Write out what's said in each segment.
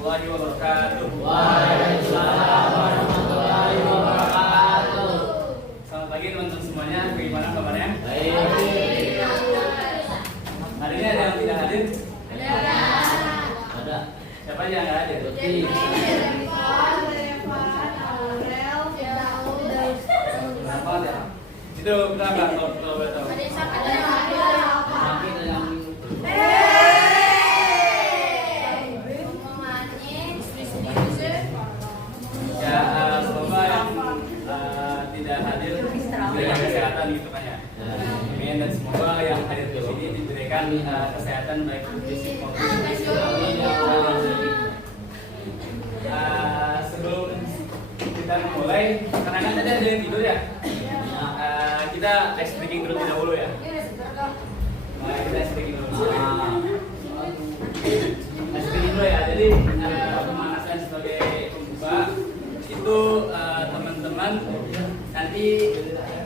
warahmatullahi wabarakatuh. Waalaikumsalam warahmatullahi wabarakatuh. Selamat pagi teman-teman semuanya. Bagaimana kabarnya? Baik. Hari ini ada yang tidak hadir? Ada. Siapa aja yang nggak hadir? Kenapa ya? Itu kenapa? Kalau boleh tahu. Ya, semoga yang tidak hadir diberikan kesehatan gitu kan ya. Amin. Dan semoga yang hadir di sini diberikan kesehatan baik fisik maupun spiritual. Sebelum kita mulai, karena kan tadi ada yang tidur ya. Kita ice breaking terlebih dahulu ya. Nah, kita ice breaking dulu. Ice breaking dulu ya. Jadi pemanasan sebagai pembuka itu teman-teman nanti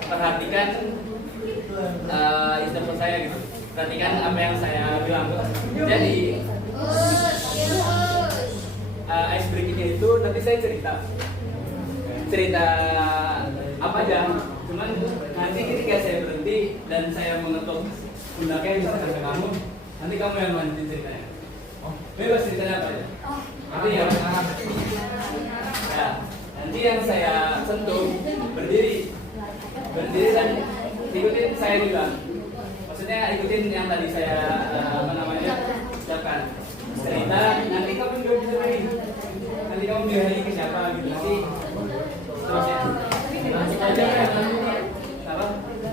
perhatikan instruksi saya gitu. Perhatikan apa yang saya bilang. Jadi ice breakingnya itu nanti saya cerita apa aja. Cuman nanti ketika saya berhenti dan saya mengetuk pundaknya misalkan ke kamu, nanti kamu yang lanjutin ceritanya. Bebas ceritanya apa aja. Nanti ya. Ya, nanti yang saya sentuh berdiri dan ikutin saya juga. Maksudnya ikutin yang tadi saya ucapkan. Cerita, nanti kamu juga bisa lagi. Nanti kamu bisa lagi ke siapa gitu. Nanti terus ya. Langsung aja ya. Apa?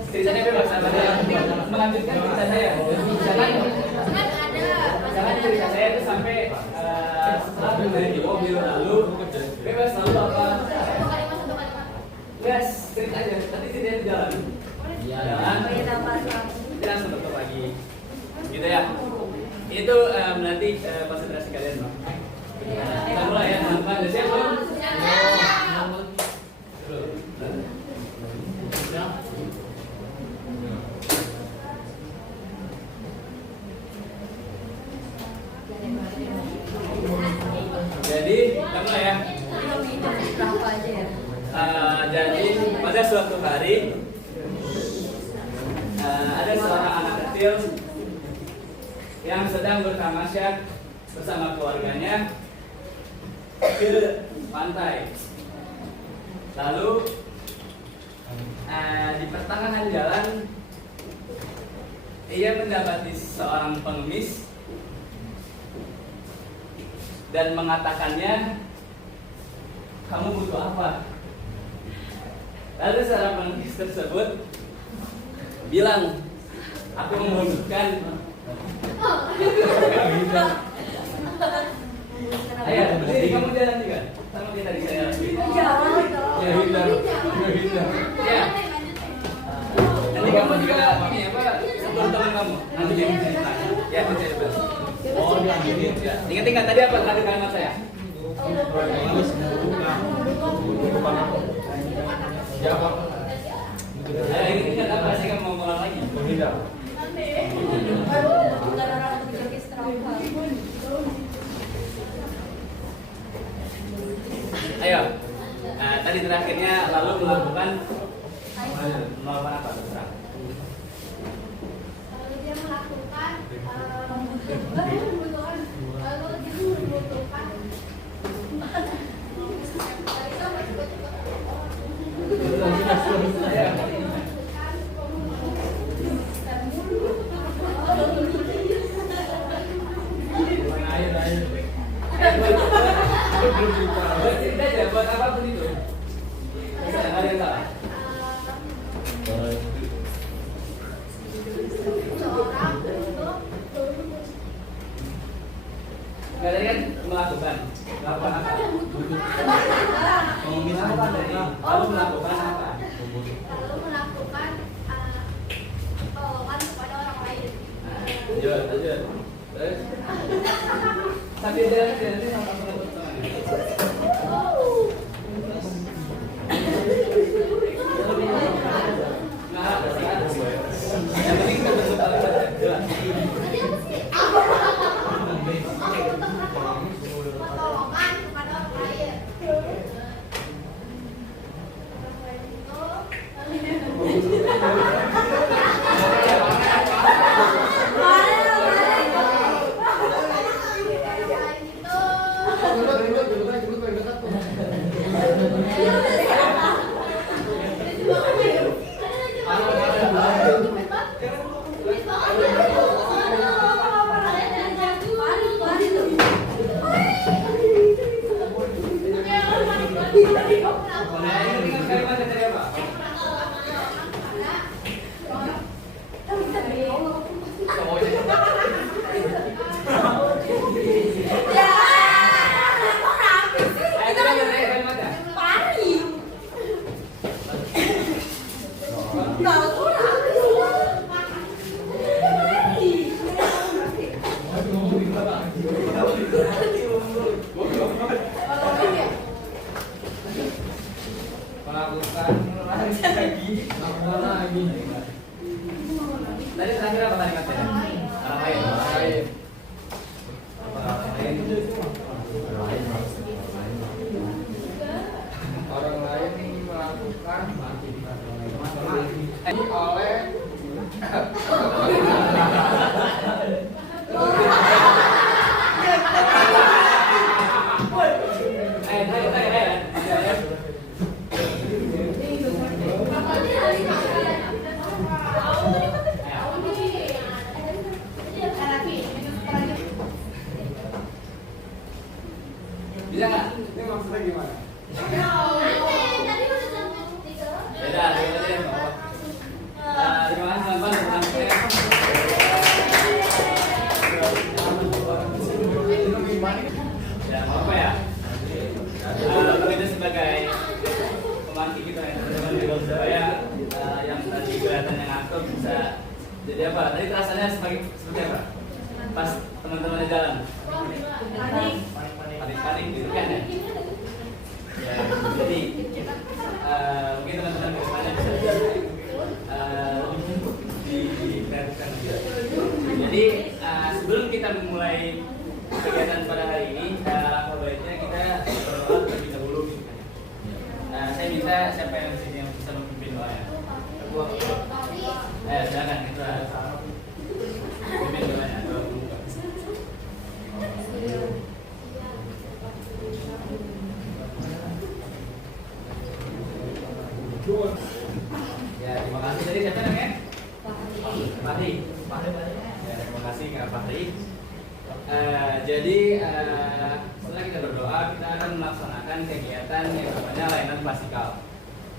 Ceritanya bebas. Melanjutkan cerita saya. Jangan cerita saya itu sampai setelah dari di mobil lalu bebas lalu apa? Yes, cerita aja. Nanti ceritanya di jalan. Jalan. Kita langsung tutup lagi. Gitu ya. Itu nanti konsentrasi kalian, Bang. Kita mulai ya, teman-teman. Udah siap belum? Jadi, kita mulai ya. Jadi pada suatu hari ada seorang anak kecil yang sedang bertamasya bersama keluarganya ke pantai. Lalu di pertengahan jalan ia mendapati seorang pengemis dan mengatakannya, "Kamu butuh apa?" Lalu seorang pengemis tersebut bilang, "Aku membutuhkan." Ayo, berdiri kamu jalan juga. Sama kita di sana. Ya, hindar. Ya. Nanti kamu juga ini apa? Sebelum teman kamu. Nanti jadi cerita. Ya, cerita. Oh, ini. Ya. Ingat tadi apa tadi kalimat saya? Siapa? Ini ingat apa sih kamu mau ngulang lagi? Menghindar. Ayo, tadi terakhirnya lalu melakukan apa terserah. Lalu dia melakukan Bercerita aja buat apapun itu. Bisa ada yang salah. Nggak tadi kan melakukan apa? Mengemis apa tadi? Lalu melakukan apa? lalu melakukan tolongan kepada orang lain. Lanjut. Terus sambil jalan nanti sama penutup tangannya. Nah, yang penting kita bentuk kalimat jelas. Tadi apa sih? Tadi terakhir apa kalimatnya? Orang lain. Orang lain melakukan oleh Bisa nggak? ini maksudnya gimana? Tadi udah sampai 3. Beda, beda deh. Terima kasih teman-teman. Ya, mau apa ya? Kita sebagai pemangki kita ya, teman-teman, supaya yang tadi kelihatannya ngakak bisa jadi apa? Tadi rasanya seperti apa? Pas teman-teman di jalan. Panik gitu kan ya? Ya, jadi mungkin teman-teman ke depannya bisa lebih dikreatifkan. Jadi sebelum kita memulai kegiatan pada hari ini, apa baiknya kita berdoa terlebih dahulu gitu kan. Saya minta siapa yang di sini yang bisa memimpin doa ya? Silakan kita pimpin doanya. Ya, terima kasih. Tadi siapa namanya? Fahri. Ya, terima kasih Kak Fahri. Jadi setelah kita berdoa, kita akan melaksanakan kegiatan yang namanya layanan klasikal.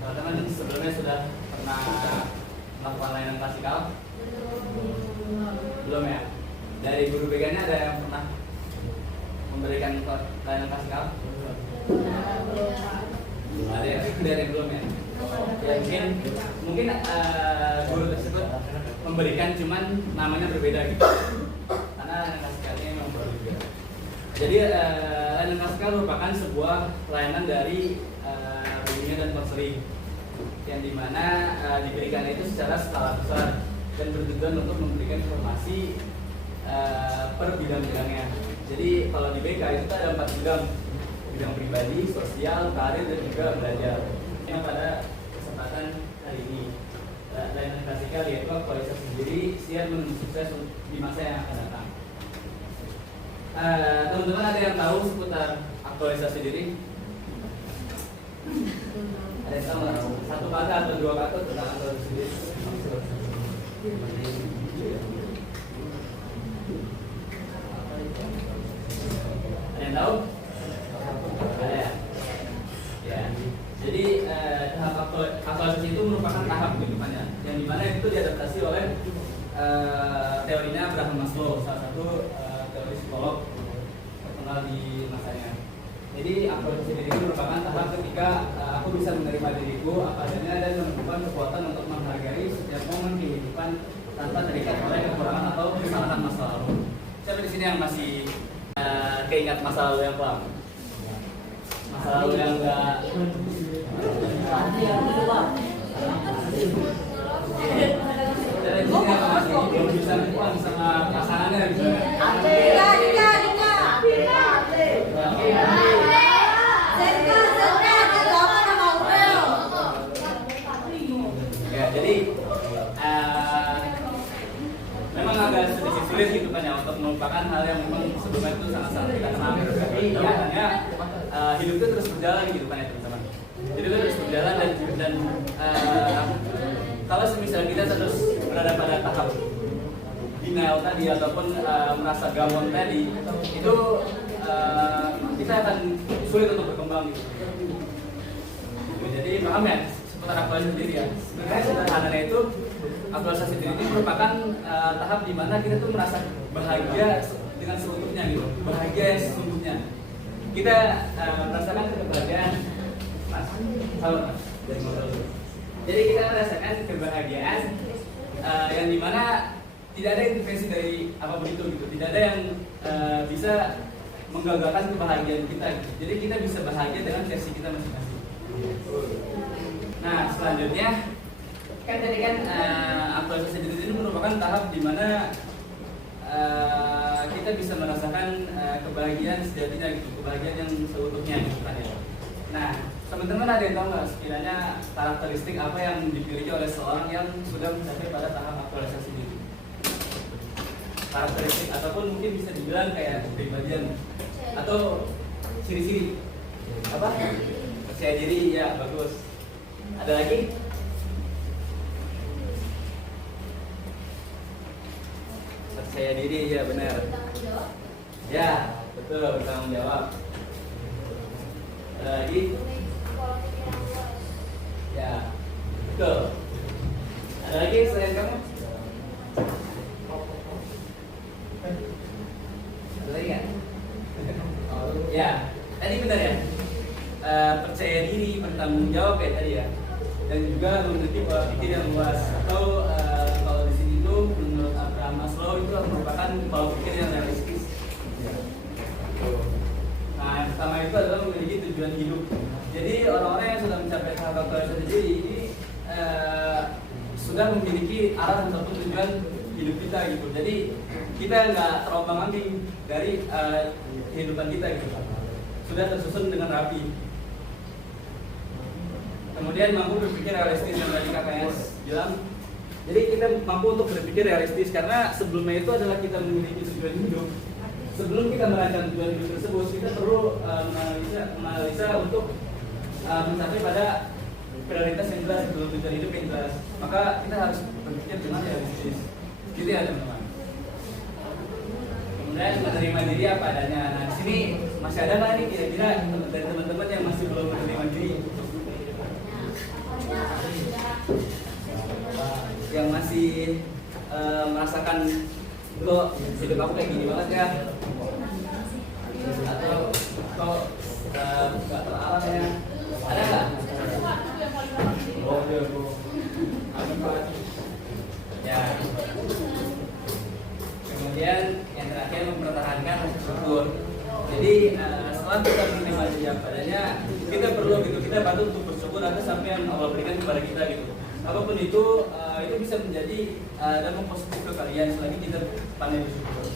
Teman-teman sebelumnya sudah pernah melakukan layanan klasikal? Belum ya? Dari guru BK-nya ada yang pernah memberikan layanan klasikal? Ada yang belum ya? Ya, mungkin guru tersebut memberikan, cuman namanya berbeda gitu, karena layanan klasikalnya memang berbeda. Jadi layanan klasikal merupakan sebuah layanan dari bimbingan dan konseling yang dimana diberikan itu secara skala besar dan bertujuan untuk memberikan informasi per bidang-bidangnya. Jadi kalau di BK itu ada 4 bidang pribadi, sosial, karir, dan juga belajar. Yang pada kesempatan hari ini layanan klasikal yaitu aktualisasi diri siap menuju sukses di masa yang akan datang. Teman-teman ada yang tahu seputar aktualisasi diri? Ada yang tahu nggak? Satu kata atau 2 kata tentang aktualisasi diri? Ada yang tahu? Ada ya? Ya. Jadi tahap aktualisasi itu merupakan tahap kehidupannya yang dimana itu diadaptasi oleh teorinya Abraham Maslow, salah satu teori psikolog terkenal di masanya. Jadi aktualisasi diri itu merupakan tahap ketika aku bisa menerima diriku apa adanya dan menemukan kekuatan untuk menghargai setiap momen kehidupan tanpa terikat oleh kekurangan atau kesalahan masa lalu. Siapa di sini yang masih keingat masa lalu yang kelam? Masa lalu yang enggak belum bisa move sama pasangannya misalnya. Ya, jadi memang agak sedikit sulit gitu kan ya untuk melupakan hal yang memang sebelumnya itu sangat-sangat kita kenal. Tapi nyatanya hidup itu terus berjalan gitu kan ya teman-teman. Jadi itu terus berjalan dan kalau misalnya kita terus berada pada tahap denial tadi ataupun merasa gamon tadi, itu kita akan sulit untuk berkembang gitu. Jadi paham ya seputar aktualisasi diri ya. Sebenarnya sederhananya itu aktualisasi diri ini merupakan tahap di mana kita tuh merasa bahagia dengan seutuhnya gitu, bahagia yang sesungguhnya. Kita merasakan kebahagiaan, Mas. Halo, Mas. Jadi kita merasakan kebahagiaan yang dimana tidak ada intervensi dari apapun itu gitu, tidak ada yang bisa menggagalkan kebahagiaan kita gitu. Jadi kita bisa bahagia dengan versi kita masing-masing. Nah selanjutnya kan tadi kan aktualisasi diri ini merupakan tahap di mana kita bisa merasakan kebahagiaan sejatinya gitu, kebahagiaan yang seutuhnya gitu kan ya. Nah, teman-teman ada yang tahu nggak sekiranya karakteristik apa yang dimiliki oleh seorang yang sudah mencapai pada tahap aktualisasi diri? Karakteristik ataupun mungkin bisa dibilang kayak kepribadian atau ciri-ciri apa? Percaya diri, ya bagus. Ada lagi? Percaya diri, ya benar. Ya, betul, bertanggung jawab. Ada lagi? Ya, betul. Ada lagi selain kamu? Ada lagi nggak? Ya, tadi benar ya. Percaya diri, bertanggung jawab ya tadi ya. Dan juga memiliki pola pikir yang luas. Atau kalau di sini itu menurut Abraham Maslow itu merupakan pola pikir yang realistis. Nah, yang pertama itu adalah memiliki tujuan hidup. Jadi orang-orang yang sudah mencapai tahap aktualisasi diri ini sudah memiliki arah ataupun tujuan hidup kita gitu. Jadi kita nggak terombang-ambing dari kehidupan kita gitu. Sudah tersusun dengan rapi. Kemudian mampu berpikir realistis yang tadi kakaknya bilang. Jadi kita mampu untuk berpikir realistis karena sebelumnya itu adalah kita memiliki tujuan hidup. Sebelum kita merancang tujuan hidup tersebut, kita perlu menganalisa untuk mencapai pada prioritas yang jelas, tujuan hidup yang jelas. Maka kita harus berpikir dengan realistis. Gitu ya teman-teman. Kemudian menerima diri apa adanya. Nah, di sini masih ada nggak nih kira-kira dari teman-teman yang masih belum menerima diri? Yang masih merasakan kok hidup aku kayak gini banget ya, atau kok nggak teralat ya, ada nggak? Ya. Kemudian yang terakhir mempertahankan struktur. Jadi setelah kita menerima diri apa adanya, kita perlu gitu, kita patut untuk bersyukur atas apa yang Allah berikan kepada kita gitu. Apapun itu bisa menjadi dampak positif ke kalian selagi kita pandai bersyukur.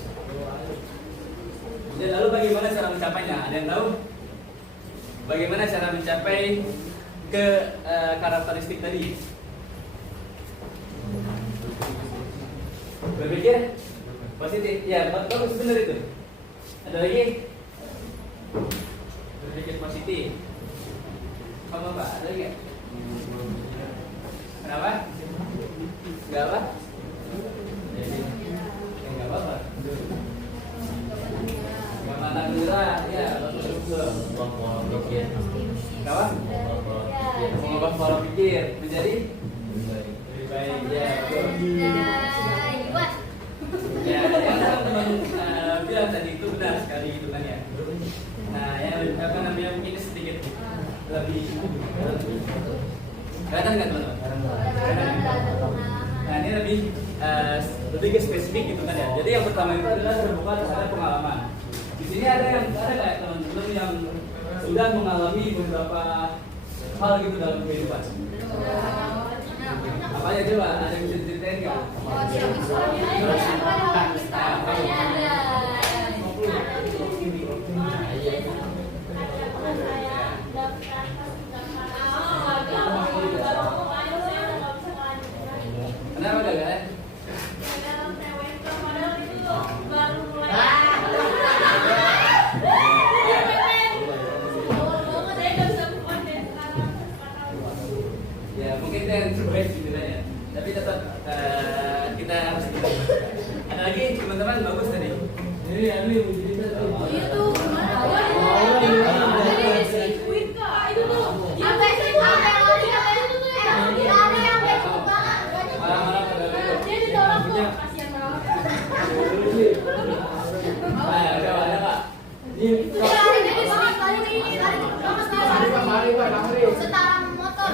Dan lalu bagaimana cara mencapainya? Ada yang tahu? Bagaimana cara mencapai ke karakteristik tadi? Berpikir positif, ya bagus benar itu. Ada lagi? Berpikir positif. Apa Pak? Ada lagi? Kenapa? Enggak apa? Enggak apa-apa. Enggak mata merah, ya betul. Kenapa? Mengubah pola pikir menjadi lebih baik, ya betul. Ya, yang teman-teman bilang tadi itu benar sekali gitu kan ya. Nah, yang apa namanya mungkin sedikit lebih kelihatan nggak teman-teman? Nah, ini lebih ke spesifik gitu kan ya. Jadi yang pertama itu adalah terbuka terhadap pengalaman. Di sini ada kayak teman-teman yang sudah mengalami beberapa hal gitu dalam kehidupan. Apa aja coba? Ada yang bisa diceritain nggak? Kenapa gagal? Ya mungkin itu yang terbaik gitu ya. Tapi tetap kita harus gitu. Ada lagi teman-teman bagus tadi. Ini Itu setara motor.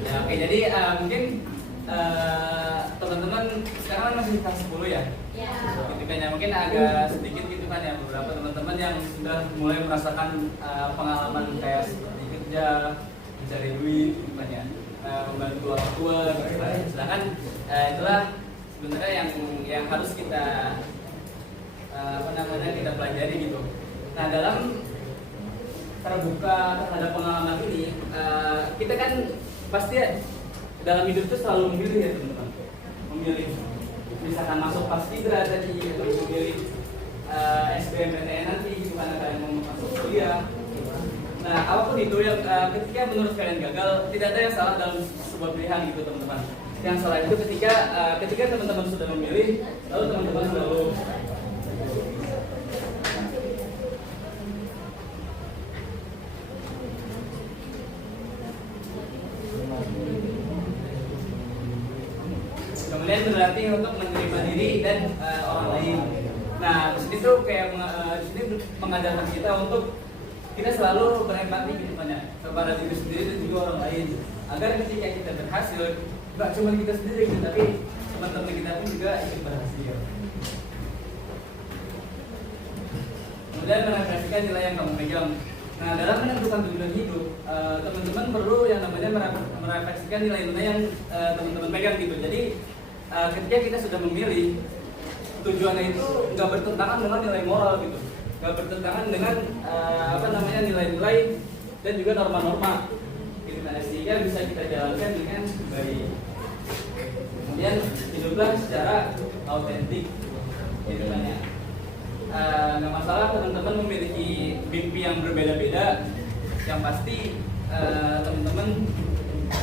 Ya, oke, jadi mungkin teman-teman sekarang masih masih kelas 10 ya. Ya. Gitu kan ya, mungkin agak sedikit gitu kan ya, beberapa teman-teman yang sudah mulai merasakan pengalaman kayak seperti kerja, mencari duit gitu kan ya, membantu orang tua gitu kan. Sedangkan itulah sebenarnya yang harus kita kita pelajari gitu. Nah, dalam terbuka terhadap pengalaman ini, kita kan pasti dalam hidup itu selalu memilih ya teman-teman, memilih misalkan masuk paskibra tadi, atau memilih SBMPTN nanti gitu karena kalian mau masuk kuliah. Nah, apapun itu yang ketika menurut kalian gagal, tidak ada yang salah dalam sebuah pilihan gitu teman-teman. Yang salah itu ketika teman-teman sudah memilih, lalu teman-teman selalu kemudian berarti untuk menerima diri dan orang lain. Nah, itu kayak di sini mengajarkan kita untuk kita selalu berempati gitu kepada diri sendiri dan juga orang lain, agar ketika kita berhasil, nggak cuma kita sendiri gitu, tapi teman-teman kita pun juga ikut berhasil. Kemudian merefleksikan nilai yang kamu pegang. Nah, dalam menentukan tujuan hidup, teman-teman perlu yang namanya merefleksikan nilai-nilai yang teman-teman pegang gitu. Jadi ketika kita sudah memilih, tujuannya itu nggak bertentangan dengan nilai moral gitu, nggak bertentangan dengan nilai-nilai dan juga norma-norma gitu kan, sehingga bisa kita jalankan dengan baik. Kemudian hiduplah secara autentik gitu kan ya. Nggak masalah teman-teman memiliki mimpi yang berbeda-beda, yang pasti teman-teman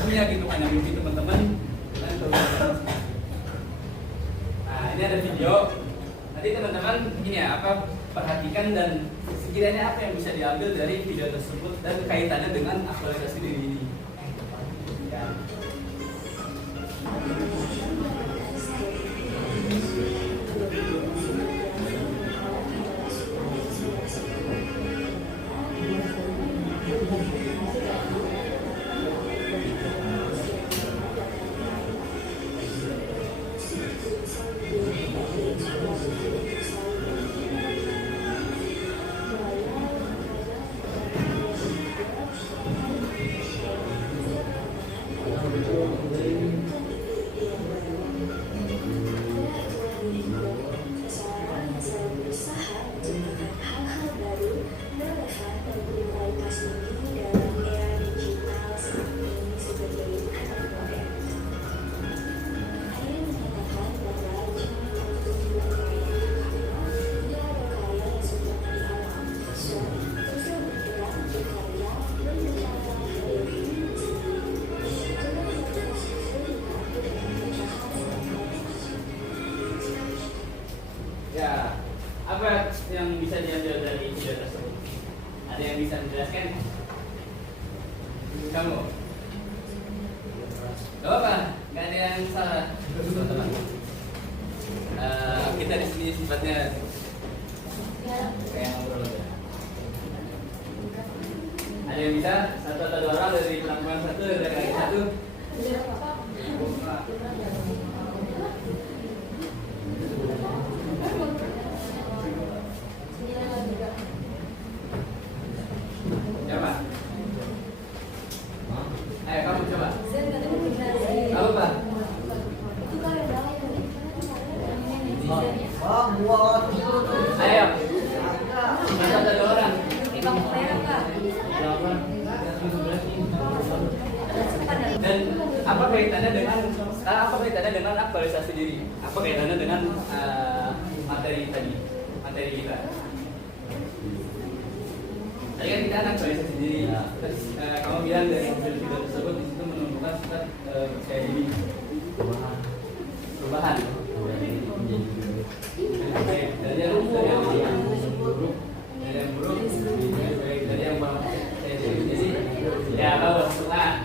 punya gitu kan mimpi teman-teman dan kebebasan. Nah, ini ada video. Nanti teman-teman ini ya perhatikan dan sekiranya apa yang bisa diambil dari video tersebut dan kaitannya dengan aktualisasi diri ini. Ya. Ya, apa yang bisa diambil dari video tersebut? Ada yang bisa menjelaskan? Kamu? Gak apa-apa, nggak ada yang salah, teman-teman. Kita di sini sifatnya kayak ngobrol aja. Ada yang bisa? Satu atau dua orang dari penampilan satu, dari lagi satu. Coba. Ayo kamu coba. Apa Pak? Ayo. Satu atau dua orang. Dan apa kaitannya dengan aktualisasi diri? Apa kaitannya dengan materi kita? Tadi kan kita aktualisasi diri. Terus kamu bilang dari video tersebut di situ menunjukkan sifat percaya diri, perubahan. Dari yang buruk, dari yang percaya diri. Jadi ya bagus. Nah,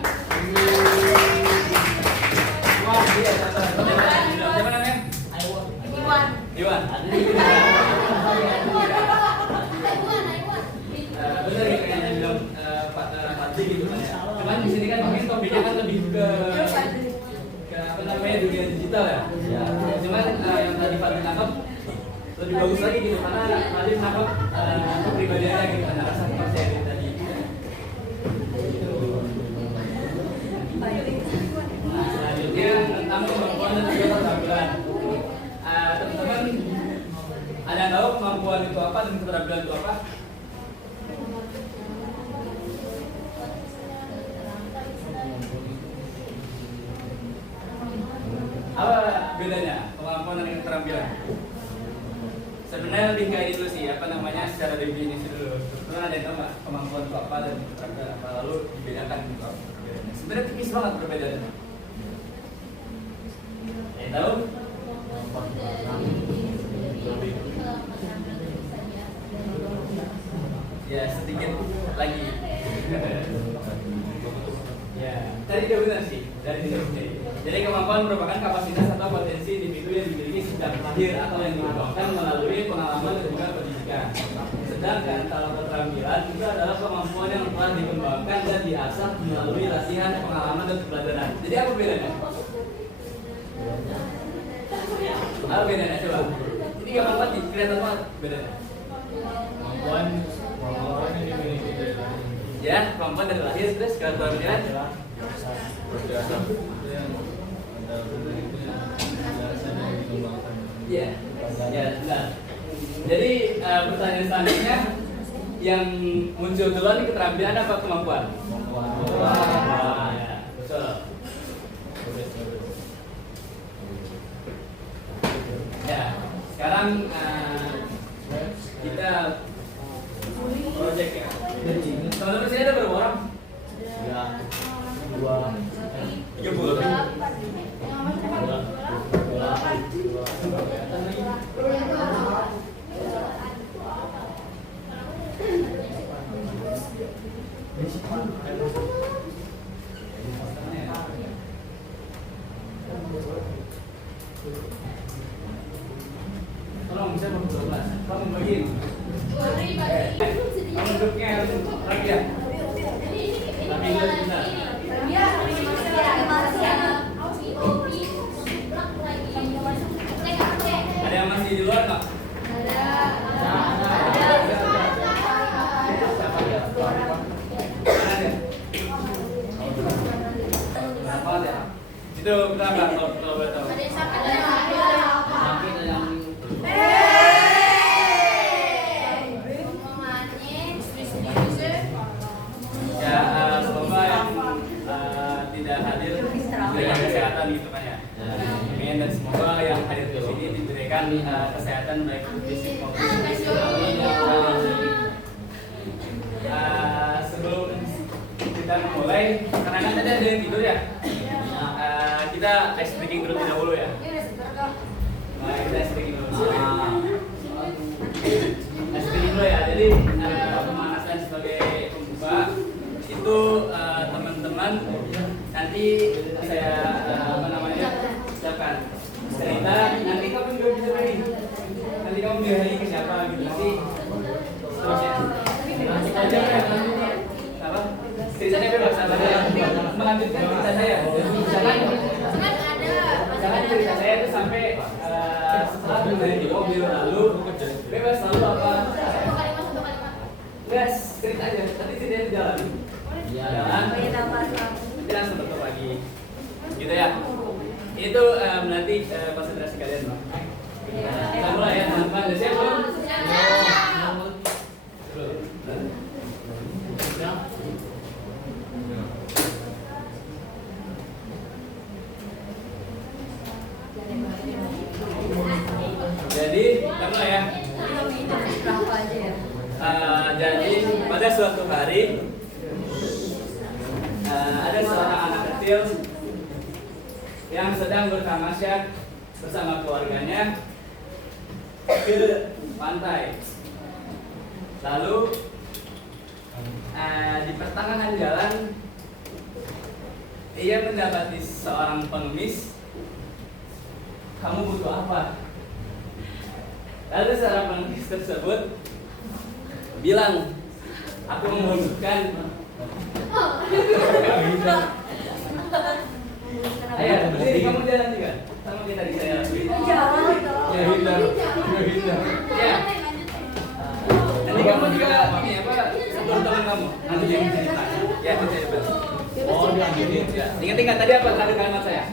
wah dia siapa namanya? Iwan. Benar ya kayak yang bilang Pak Rahmadi gitu kan ya. Cuman di sini kan mungkin topiknya kan lebih ke dunia digital ya. Cuman Fadil nangkep lebih bagus lagi gitu karena Fadil nangkep kepribadiannya gitu karena rasa percaya diri tadi. Nah, selanjutnya tentang kemampuan dan juga keterampilan. Teman-teman ada tahu kemampuan itu apa dan keterampilan itu apa? Apa bedanya kemampuan dan keterampilan? Sebenarnya lebih kayak itu sih, apa namanya secara definisi dulu. Teman-teman ada yang tahu nggak kemampuan itu apa dan keterampilan apa, lalu dibedakan gitu apa perbedaannya? Sebenarnya tipis banget perbedaannya. Ada yang tahu? Ya sedikit lagi. Ya, tadi dia benar sih dari diri sendiri. Jadi kemampuan merupakan kapasitas atau potensi individu yang dimiliki sejak lahir atau yang dikembangkan melalui pengalaman dan juga pendidikan. Sedangkan kalau keterampilan itu adalah kemampuan yang telah dikembangkan dan diasah melalui latihan, pengalaman dan pembelajaran. Jadi apa bedanya? Apa bedanya coba? Ini gampang banget, kelihatan banget bedanya. Kemampuan yang dimiliki dari lahir. Ya, kemampuan dari lahir terus keterampilan. Iya, ya, benar. Jadi pertanyaan selanjutnya yang muncul duluan ini keterampilan apa kemampuan? Kemampuan. Ya, betul. Ya, sekarang kita project ya. Teman-teman sini ada berapa orang? Ya, 2, 30. Tolong bisa memperjelas. Tolong bagiin. Kamu duduknya rapi ya. Tapi benar. Ada yang masih di luar nggak? Berapa ya? Itu berapa kalau boleh tahu? Ya, Bapak yang tidak hadir diberikan kesehatan gitu kan ya. Amin, dan semoga yang hadir di sini diberikan kesehatan baik fisik maupun emosional. Sebelum kita mulai, karena kan tadi ada yang tidur ya, kita ice breaking terlebih dahulu ya. Nah, kita ice breaking dulu. Ice breaking dulu ya. Jadi pemanasan sebagai pembuka itu teman-teman nanti saya apa namanya siapkan cerita, nanti kamu juga bisa main, nanti kamu biarin ke siapa gitu nanti terus ya aja ya apa ceritanya bebas ada yang melanjutkan cerita saya jangan cerita saya itu sampai setelah dari di mobil lalu bebas lalu apa gas cerita aja nanti ceritanya jalan jalan nanti langsung tutup lagi gitu ya. Itu nanti konsentrasi kalian bang. Kita mulai ya teman-teman. Udah siap belum? Jadi kita mulai ya. Jadi pada suatu hari ada seorang anak kecil yang sedang bertamasya bersama keluarganya ke pantai. Lalu di pertengahan jalan ia mendapati seorang pengemis. Kamu butuh apa? Lalu seorang pengemis tersebut bilang, aku membutuhkan. Ayo, berdiri kamu jalan juga. Sama kita di saya lakuin. Ya, ini apa? Sebelum teman kamu. Nanti yang cerita. Ya, itu saya bebas. Oh, diambilin. Ya. Ingat-ingat tadi apa tadi kalimat saya?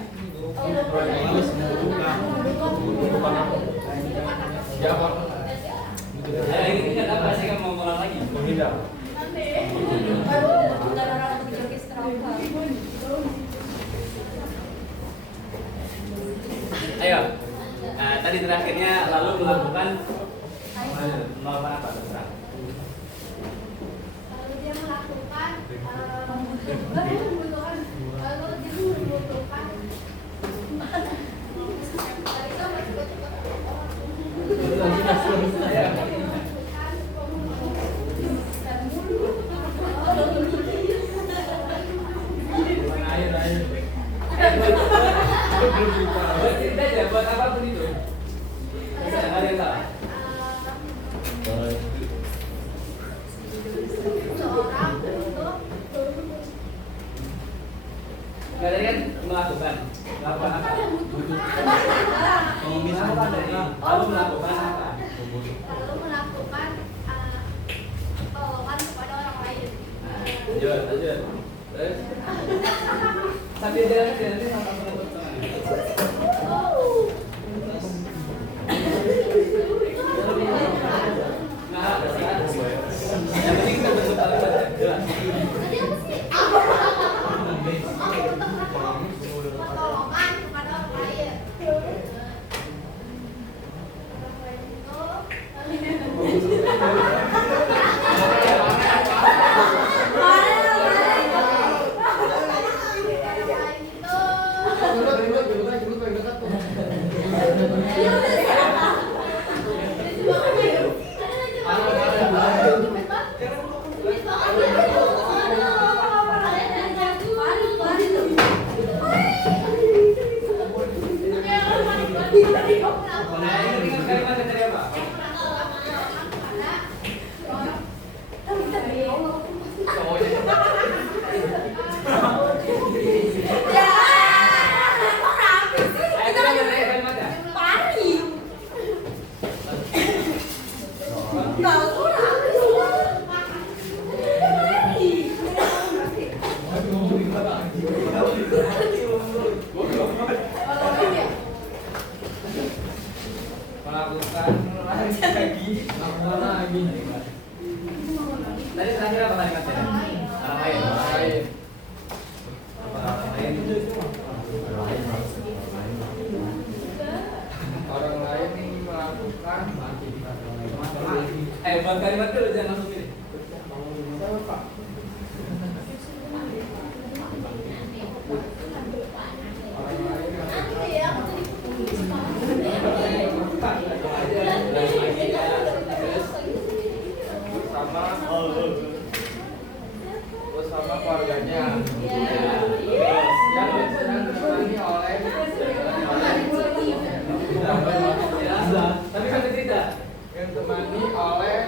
Males membuka. Ya, Pak. Ya, ingat apa sih kamu mau ngulang lagi? Menghindar. Ayo. Nah, tadi terakhirnya lalu melakukan melakukan apa? Terserah. Lalu dia melakukan lalu dia membutuhkan Buat cerita aja, buat apapun itu. Bisa, nggak ada yang salah. seorang untuk Nggak tadi kan melakukan apa? Melakukan tadi. Lalu melakukan apa? lalu melakukan pertolongan kepada orang lain. Lanjut. Terus sambil jalan nanti sama penutup tangan. Nah, yang penting kita bentuk kalimat jelas. Tadi apa sih? Pertolongan kepada orang lain. Nah, ini dengan kalimatnya tadi apa? Ayo kita lihat kalimatnya. Melakukan lagi. Tadi terakhir apa kalimatnya? Orang lain. Apa orang lain? Orang lain melakukan Buat kalimat dulu jangan langsung pilih. bersama keluarganya. Yang ditemani oleh tapi kan tidak. yang ditemani oleh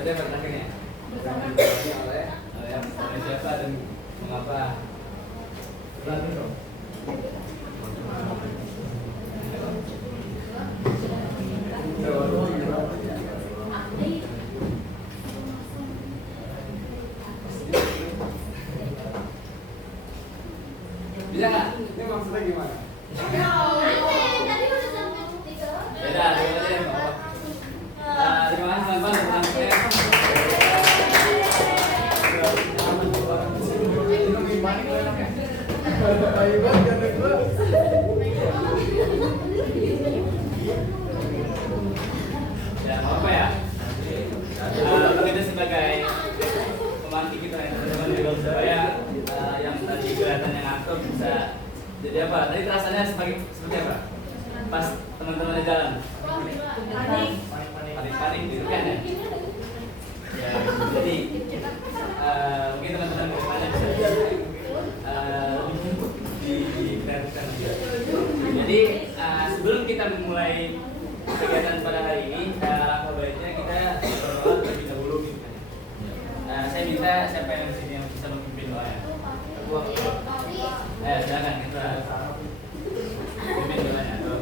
Ada pertanyaannya. Oleh siapa dan mengapa? Berani dong. Bisa nggak? ini maksudnya gimana? Beda, terima kasih teman-teman. Ini gimana? Jadi apa? Tadi rasanya seperti apa? Pas teman-temannya jalan. Panik gitu kan ya? Ya, jadi mungkin teman-teman kedepannya bisa lebih dikreatifkan juga. Jadi sebelum kita memulai kegiatan pada hari ini, alangkah baiknya kita berdoa terlebih dahulu gitu kan. Saya minta siapa yang di sini yang bisa memimpin doa ya? Silakan kita pimpin doanya. Doa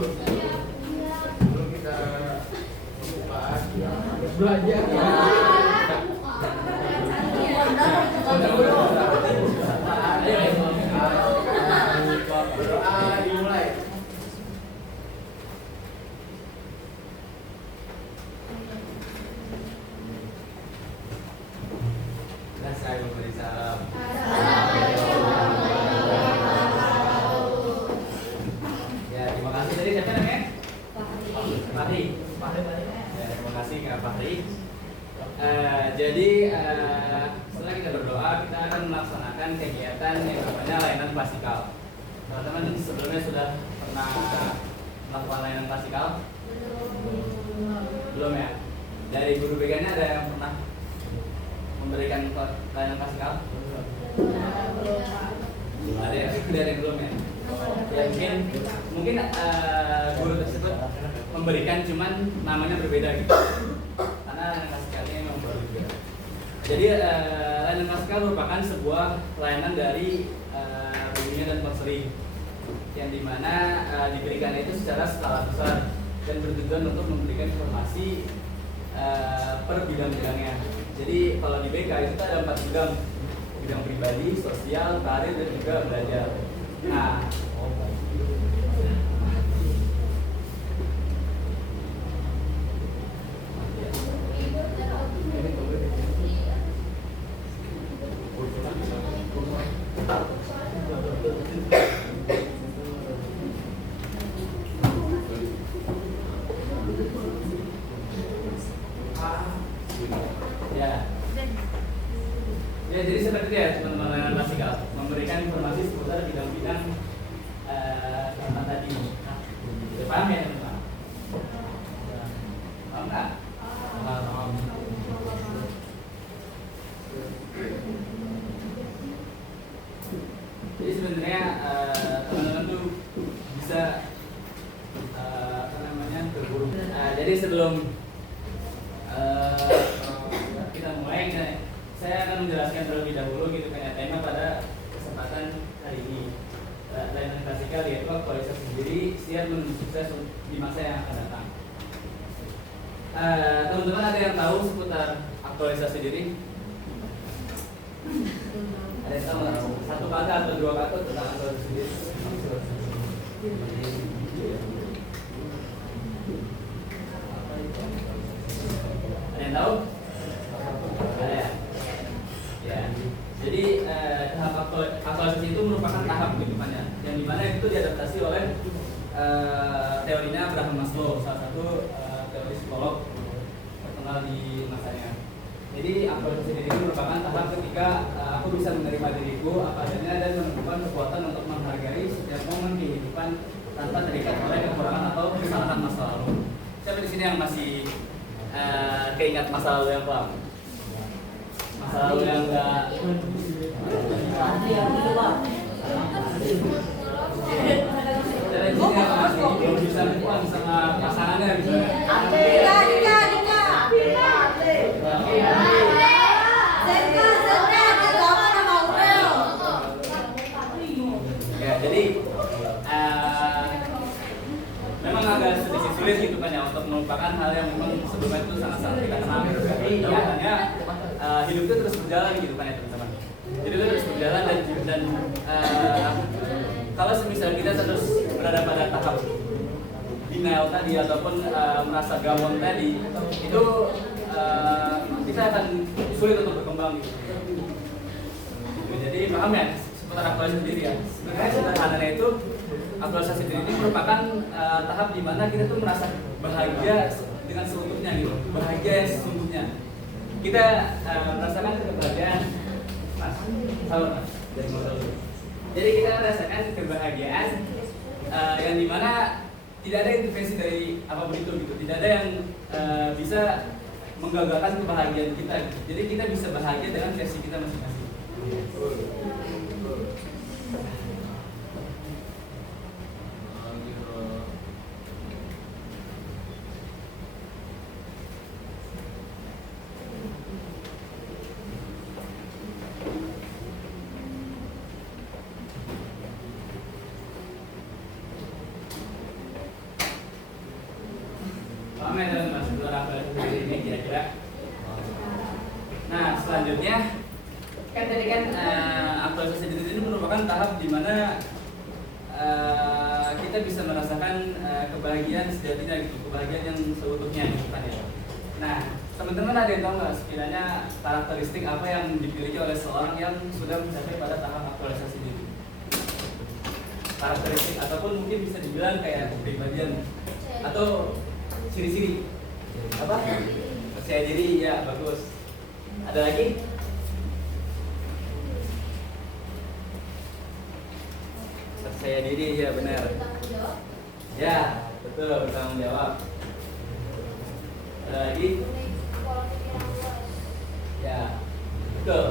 pembuka. Sebelum kita buka, harus belajar ya. Berdoa dimulai. Dan saya memberi salam. Ya, terima kasih. Tadi siapa namanya? Fahri. Ya, terima kasih Kak Fahri. Jadi setelah kita berdoa, kita akan melaksanakan kegiatan yang namanya layanan klasikal. Teman-teman sebelumnya sudah pernah melakukan layanan klasikal? Belum ya? Dari guru BK-nya ada yang pernah memberikan layanan klasikal? Belum ada ya? Dari belum ya? Ya mungkin guru tersebut memberikan, cuman namanya berbeda gitu. Karena layanan klasikalnya memang berbeda. Jadi layanan klasikal merupakan sebuah layanan dari bimbingan dan konseling yang dimana diberikan itu secara skala besar dan bertujuan untuk memberikan informasi per bidang-bidangnya. Jadi kalau di BK itu ada 4 bidang: bidang pribadi, sosial, karir, dan juga belajar. Nah, ya jadi seperti itu ya teman-teman layanan klasikal, memberikan informasi seputar bidang-bidang tentang tadi. Paham ya teman-teman? Paham nggak? Paham. Jadi sebenarnya teman-teman tuh bisa berburu. Jadi sebelum kita mulai, saya akan menjelaskan terlebih dahulu gitu kan ya, tema pada kesempatan hari ini. Layanan klasikal yaitu aktualisasi diri siap menuju sukses di masa yang akan datang. Teman-teman ada yang tahu seputar aktualisasi diri? Ada yang tahu nggak? Satu kata atau 2 kata tentang aktualisasi diri? Ada yang tahu? Ada ya? Ya. Jadi tahap aktualisasi itu merupakan tahap kehidupannya yang dimana itu diadaptasi oleh teorinya Abraham Maslow, salah satu teori psikolog terkenal di masanya. Jadi aktualisasi diri itu merupakan tahap ketika aku bisa menerima diriku apa adanya dan menemukan kekuatan untuk menghargai setiap momen kehidupan tanpa terikat oleh kekurangan atau kesalahan masa lalu. Siapa di sini yang masih keingat masa lalu yang kelam? Masa lalu yang enggak dari sini yang masih belum bisa pulang sama pasangannya misalnya. Ya, jadi memang agak sedikit sulit gitu kan ya untuk melupakan hal yang memang sebelumnya itu sangat-sangat kita kenal. Tapi nyatanya hidup itu terus berjalan gitu kan ya teman-teman. Jadi itu terus berjalan dan kalau semisal kita terus berada pada tahap denial tadi ataupun merasa gawang tadi, itu kita akan sulit untuk berkembang gitu. Jadi paham ya seputar aktualisasi diri ya. Sebenarnya sederhananya itu aktualisasi diri ini merupakan tahap di mana kita tuh merasa bahagia dengan seutuhnya gitu, bahagia yang sesungguhnya. Kita merasakan kebahagiaan, mas, sabar mas, dari motor dulu. Jadi kita merasakan kebahagiaan yang dimana tidak ada intervensi dari apapun itu gitu, tidak ada yang bisa menggagalkan kebahagiaan kita gitu. Jadi kita bisa bahagia dengan versi kita masing-masing. Paham ya teman-teman sebelum ini kira-kira. Nah selanjutnya kan tadi kan aktualisasi diri ini merupakan tahap di mana kita bisa merasakan kebahagiaan sejatinya gitu, kebahagiaan yang seutuhnya gitu kan ya. Nah teman-teman ada yang tahu nggak sekiranya karakteristik apa yang dimiliki oleh seorang yang sudah mencapai pada tahap aktualisasi diri? Karakteristik ataupun mungkin bisa dibilang kayak kepribadian atau ciri-ciri apa? Percaya diri, ya bagus. Ada lagi? Percaya diri, ya benar. Ya betul, bertanggung jawab. Ada lagi? Ya betul.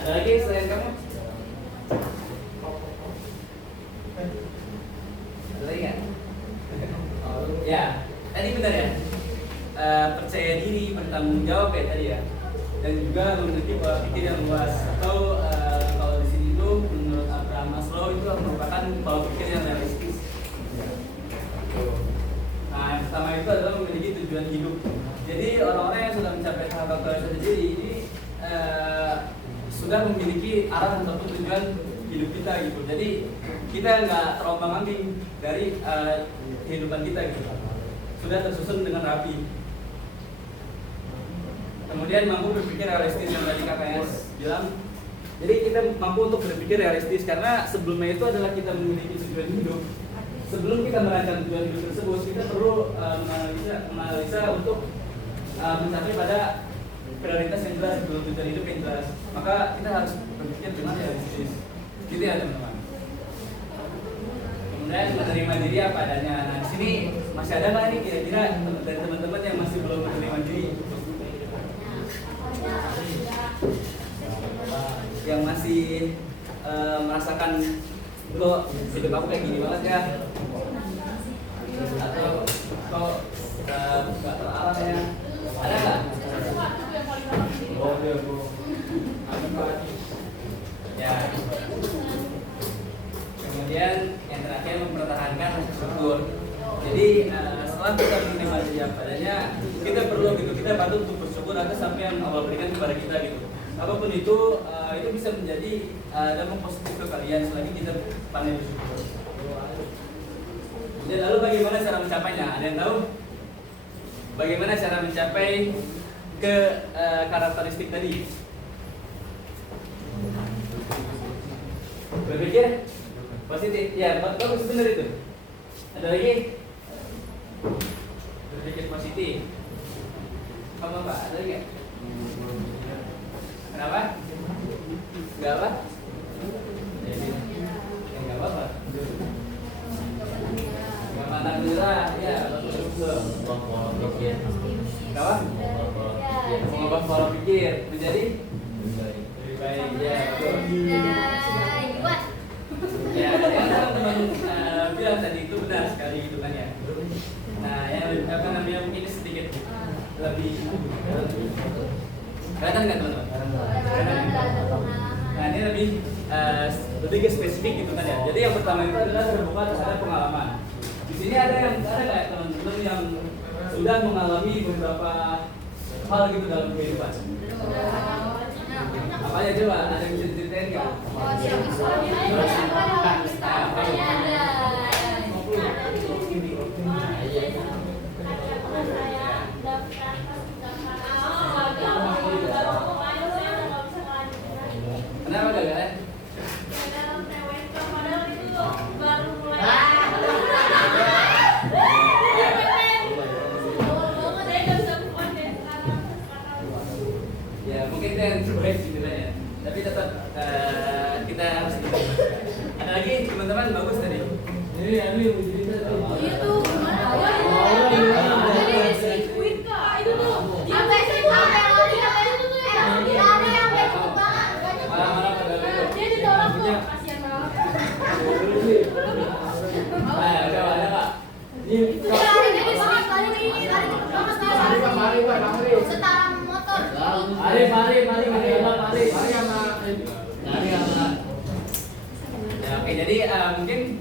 Ada lagi selain kamu? Ada lagi nggak? Ya, tadi benar ya. Percaya diri, bertanggung jawab ya tadi ya. Dan juga memiliki pola pikir yang luas. Atau kalau di sini itu menurut Abraham Maslow itu merupakan pola pikir yang realistis. Nah, yang pertama itu adalah memiliki tujuan hidup. Jadi orang-orang yang sudah mencapai tahap aktualisasi diri ini sudah memiliki arah ataupun tujuan hidup kita gitu. Jadi kita nggak terombang-ambing dari kehidupan kita gitu, sudah tersusun dengan rapi. Kemudian mampu berpikir realistis yang tadi kakaknya bilang. Jadi kita mampu untuk berpikir realistis karena sebelumnya itu adalah kita memiliki tujuan hidup. Sebelum kita merancang tujuan hidup tersebut, kita perlu menganalisa untuk mencapai pada prioritas yang jelas, tujuan hidup yang jelas. Maka kita harus berpikir dengan realistis. Gitu ya teman-teman. Kemudian menerima diri apa adanya. Nah di sini masih ada nggak nih kira-kira dari teman-teman yang masih belum menerima diri, yang masih merasakan kok hidup aku kayak gini banget ya, atau kok nggak terarah ya, ada nggak? Ya. Kemudian yang terakhir mempertahankan syukur. Jadi setelah kita menerima diri apa adanya, kita perlu gitu, kita patut untuk bersyukur atas apa yang Allah berikan kepada kita gitu. Apapun itu bisa menjadi dampak positif ke kalian selagi kita pandai bersyukur. Dan lalu bagaimana cara mencapainya? Ada yang tahu? Bagaimana cara mencapai ke karakteristik tadi? Berpikir positif, ya bagus benar itu. Ada lagi? Berpikir positif. Kamu apa? Ada lagi nggak? Kenapa? Nggak apa? Nggak apa-apa. Nggak pantang menyerah, ya betul. Kenapa? Mengubah pola pikir menjadi lebih baik, ya betul. Ya, yang teman-teman bilang tadi itu benar sekali gitu kan ya. Nah, yang apa namanya mungkin sedikit lebih kelihatan nggak teman-teman? Nah, ini lebih ke spesifik gitu kan ya. Jadi yang pertama itu adalah terbuka terhadap pengalaman. Di sini ada kayak teman-teman yang sudah mengalami beberapa hal gitu dalam kehidupan. Apa aja coba? Ada yang bisa diceritain nggak? Kenapa gagal? teman-teman bagus tadi. Ini Ami uji tadi. Iya tuh, gimana? Jadi sirkuit kak, itu tuh. Sampai lari sampai itu tuh ya. Lari sampai cepet banget. Marah-marah pada lu. Dia ditolak tuh, kasihan banget. Ada Kak. Ini Lari cepet banget, lari cepet banget. mari. Setara motor. Mari sama. Ya, oke, jadi mungkin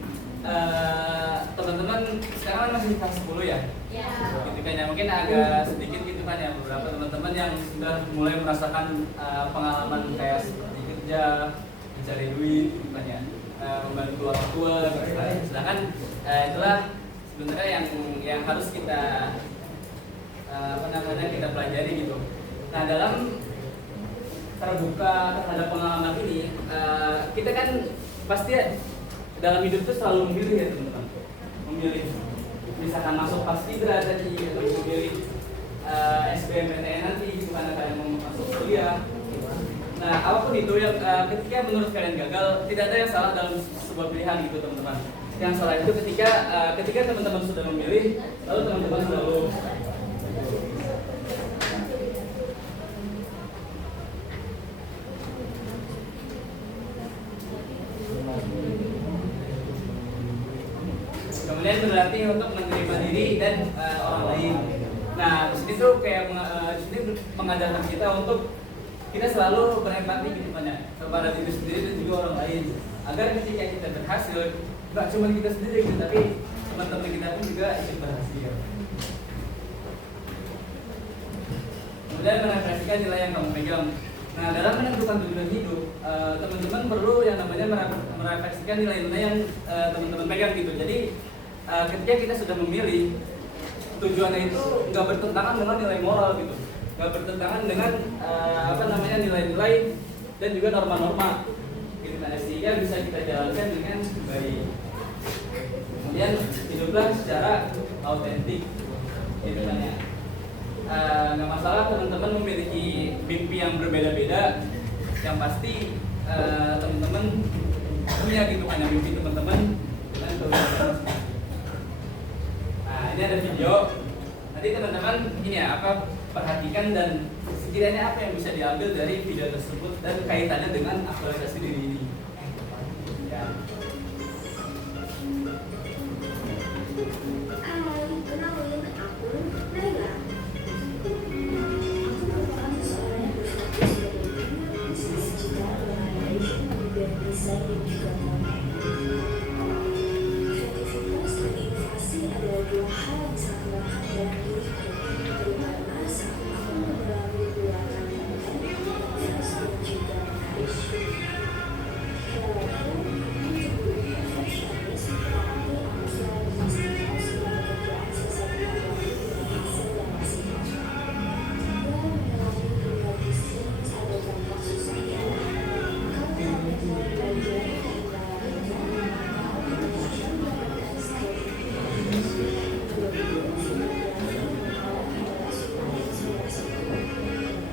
teman-teman sekarang masih kelas 10 ya. Ya. Gitu kan ya, mungkin agak sedikit gitu kan ya, beberapa teman-teman yang sudah mulai merasakan pengalaman kayak seperti kerja, mencari duit gitu kan ya, membantu orang tua gitu kan. Sedangkan itulah sebenarnya yang harus kita kita pelajari gitu. Nah, dalam terbuka terhadap pengalaman ini, kita kan pasti dalam hidup itu selalu memilih ya teman-teman, memilih misalkan masuk paskibra tadi atau memilih SBMPTN nanti gitu karena kalian mau masuk kuliah. Nah, apapun itu yang ketika menurut kalian gagal, tidak ada yang salah dalam sebuah pilihan gitu teman-teman. Yang salah itu ketika teman-teman sudah memilih, lalu teman-teman selalu kemudian berarti untuk menerima diri dan orang lain. Nah, di sini tuh kayak di sini mengajarkan kita untuk kita selalu berempati gitu kan ya, kepada diri sendiri dan juga orang lain, agar ketika kita berhasil, nggak cuma kita sendiri gitu, tapi teman-teman kita pun juga ikut berhasil. Kemudian merefleksikan nilai yang kamu pegang. Nah, dalam menentukan tujuan hidup, teman-teman perlu yang namanya merefleksikan nilai-nilai yang teman-teman pegang gitu. Jadi ketika kita sudah memilih, tujuannya itu nggak bertentangan dengan nilai moral gitu, nggak bertentangan dengan nilai-nilai dan juga norma-norma gitu, nah, sehingga bisa kita jalankan dengan baik. Kemudian hiduplah secara autentik gitu kan ya. Nggak masalah teman-teman memiliki mimpi yang berbeda-beda, yang pasti teman-teman punya gitu kan ya, mimpi teman-teman dengan kebebasan. Nah, ini ada video. Nanti teman-teman ini ya perhatikan dan sekiranya apa yang bisa diambil dari video tersebut dan kaitannya dengan aktualisasi diri ini. Ya. Hai, kenalin aku Naila. Aku merupakan seseorang yang berfokus dari dunia bisnis digital dengan passion di bidang desain dan juga konten. Kreativitas dan inovasi adalah dua hal yang sangat melekat dalam diriku. Terutama saat aku mendalami buatan konten, inovasi dan juga menarik. Kalau aku menjadi perfeksionis, tetapi aku selalu konsentrasi pada pekerjaan selesai tepat waktu dengan hasil yang maksimal. Dan mengalami dunia bisnis ada dampak susahnya. Kalau kalian mau belajar dan mengalami maka otomatis mendapatkan skill ini. Terlebih sudah berani membawa generasi lain inspirasiku.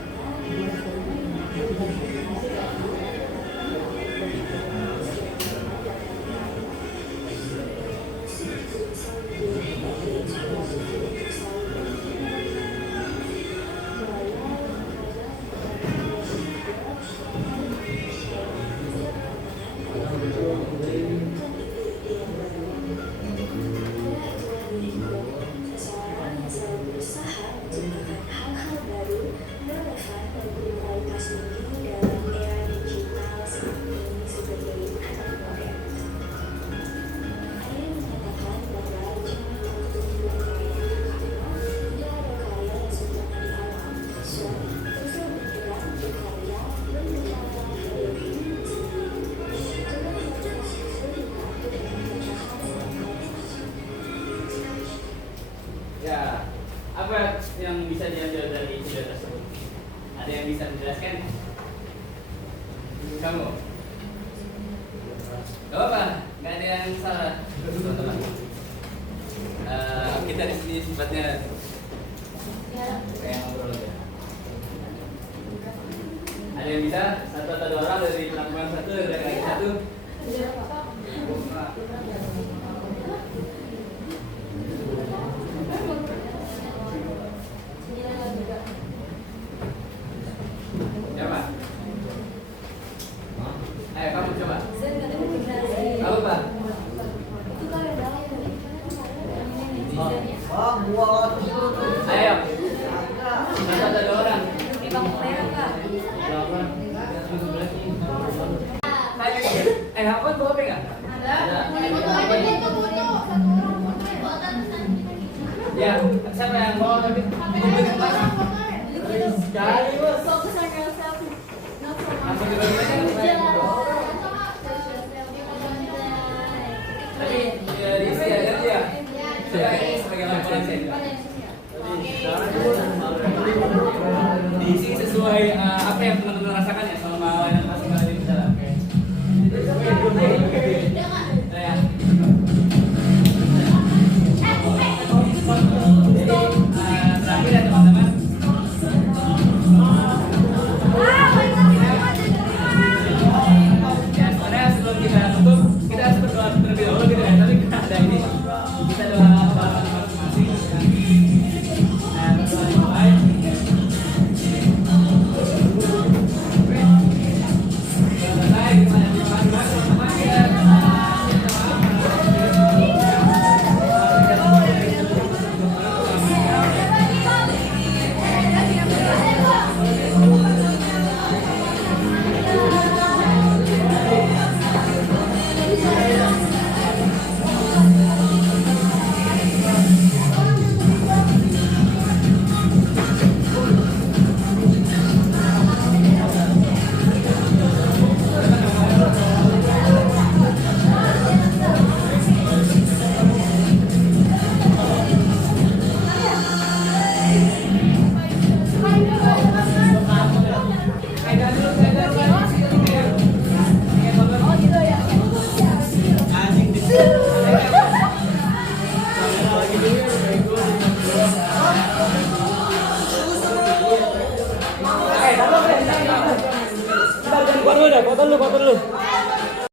Seseorang yang selalu berusaha menciptakan hal-hal baru, relevan dan berkualitas tinggi dalam era digital saat ini sebagai anak muda. Ada yang menyatakan bahwa jangan takut untuk berkarya karena tidak ada karya yang sempurna di alam. So, teruslah bergerak, berkarya, dan menciptakan karya diri sendiri. Coba motivasi diri aku dengan pecahan yang Ya, apa yang bisa diambil dari video tersebut? Ada yang bisa menjelaskan? Kamu? Gak apa-apa, gak ada yang salah, teman-teman. Kita di sini sifatnya kayak ngobrol aja. Ada yang bisa? Satu atau dua orang dari penampungan satu, dari lagi satu. Hakon bawa HP nggak? Foto aja gitu, foto. Satu orang foto ya. Ya, siapa yang bawa tapi? Sekali bos. Fokus on yourself. Langsung dibagi-bagi. Tadi diisi ya ganti ya. Sebagai laporan saya. Diisi sesuai apa yang teman-teman rasakan ya selama masing kali di dalam. Ya. Terakhir ya teman-teman. Ya sebenarnya sebelum kita tutup kita harus berdoa terlebih dahulu gitu ya. Tapi karena ada ini kita doa masing-masing. Nah, berdoa yang baik. Selesai, terima kasih teman-teman.